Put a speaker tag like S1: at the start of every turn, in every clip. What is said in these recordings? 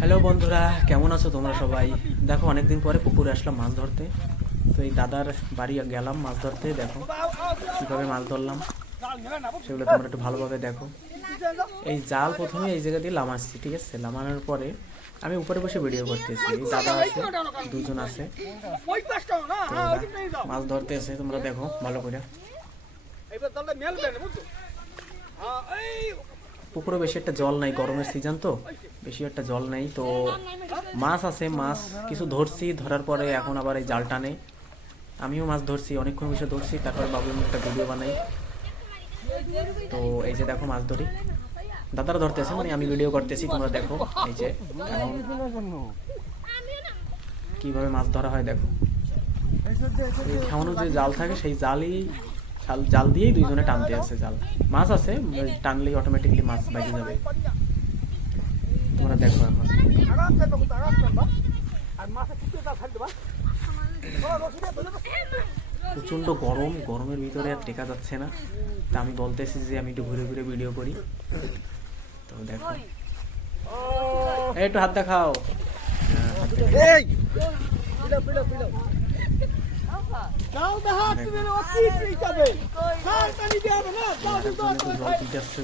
S1: Hello বন্ধুরা, কেমন আছো তোমরা সবাই? দেখো, অনেকদিন পরে পুকুরে আসলাম মাছ ধরতে। তো এই দাদার বাড়ি গেলাম মাছ ধরতে, দেখো কীভাবে মাছ ধরলাম। সেগুলো তোমরা একটু ভালোভাবে দেখো। এই জাল প্রথমে এই জায়গা দিয়ে লামাচ্ছি, ঠিক আছে? লামানোর পরে আমি উপরে বসে ভিডিও করতেছি। এই দাদা আছে, দুজন আছে। মাছ ধরতে এসে তোমরা দেখো, ভালো করে। পুকুরে বেশি একটা জল নাই, গরমের সিজন তো, বেশি একটা জল নেই। তো মাছ আছে, মাছ কিছু ধরছি, ধরার পরে এখন আবার এই জাল টানে আমিও মাছ ধরছি, অনেকক্ষণ বসে ধরছি, তারপরে বাবু একটা ভিডিও বানাই। তো এই যে দেখো মাছ ধরি। দাদারা ধরতেছে মানে আমি ভিডিও করতেছি, তোমরা দেখো, এই যে কীভাবে মাছ ধরা হয় দেখো। এই যে জাল থাকে, সেই জালই জাল জাল দিয়েই দুইজনে টানতে আছে জাল। মাছ আছে টানলেই অটোমেটিকলি মাছ বাইরে যাবে। তোমরা দেখো এখন। প্রচণ্ড গরম, গরমের ভিতরে আর টেকা যাচ্ছে না। তা আমি বলতেছি যে আমি একটু ঘুরে ঘুরে ভিডিও করি। তো দেখো। একটু হাত দেখাও।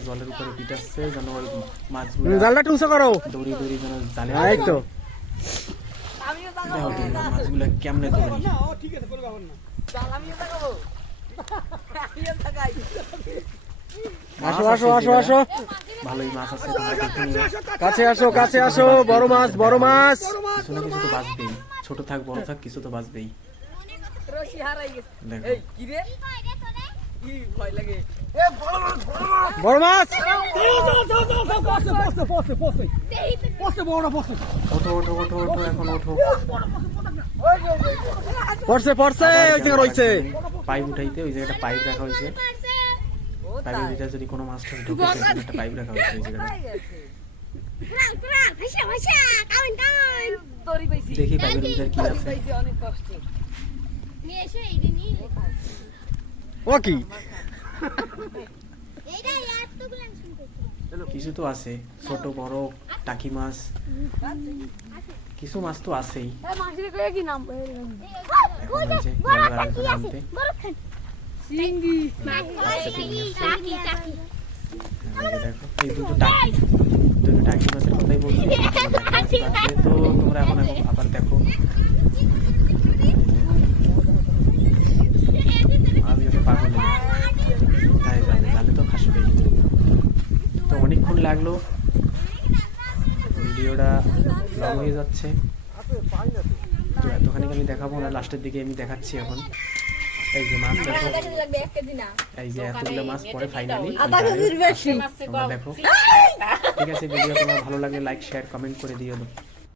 S1: জলের উপরে পিটাচ্ছে যেন ওই মাছগুলো
S2: জালটা একটু করো।
S1: দৌড়ি দৌড়ি যেন জালে
S2: এই তো
S1: মাছগুলো কেমনে ধরি?
S3: ঠিক আছে বলবা না।
S1: মাছ
S2: আসো
S1: আছে
S2: আসো
S1: এই
S2: আসো আসো।
S1: ভালোই মাছ আছে
S2: কাছে আসো কাছে আসো বড় মাছ বড় মাছ।
S1: কিছু না কিছু তো বাঁচবেই। ছোট থাক বড় থাক কিছু তো বাঁচবেই।
S2: বড় মাছ
S1: ওঠো ওঠো ওঠো ওঠো এখন ওঠো
S2: পড়ছে পড়ছে ওই জায়গা রয়েছে
S1: পাইপ উঠাইতে ওই জায়গাটা পাইপ রাখা হয়েছে পাইপের ভিতরে যদি কোনো মাছ টাছ ঢুকে একটা পাইপ রাখা হয়েছে ওই জায়গাটা দেখি পাইপের ভিতরে কি আছে
S4: অনেক কষ্টে
S2: ও কি?
S1: কিছু তো আছে ছোট বড় টাকি মাছ। কিছু মাছ তো আছেই। দেখো এই দুটো টাকি। দুটো টাকি মাছের কথাই বলছি তাহলে তো তোমরা এখন এখন আবার দেখো আমি ওকে পাগল হয়ে গেছি। তাই জালে জালে তো ফাঁসবেই তো অনেকক্ষণ লাগল। ভিডিওটা লং হয়ে যাচ্ছে। তো এতখানি আমি দেখাবো না? লাস্টের দিকে আমি দেখাচ্ছি এখন। এই যে মাছ দেখো। এই যে এতগুলো মাছ পরে ফাইনালি দেখো। ঠিক আছে ভিডিও তোমার ভালো লাগলে লাইক শেয়ার কমেন্ট করে দিও।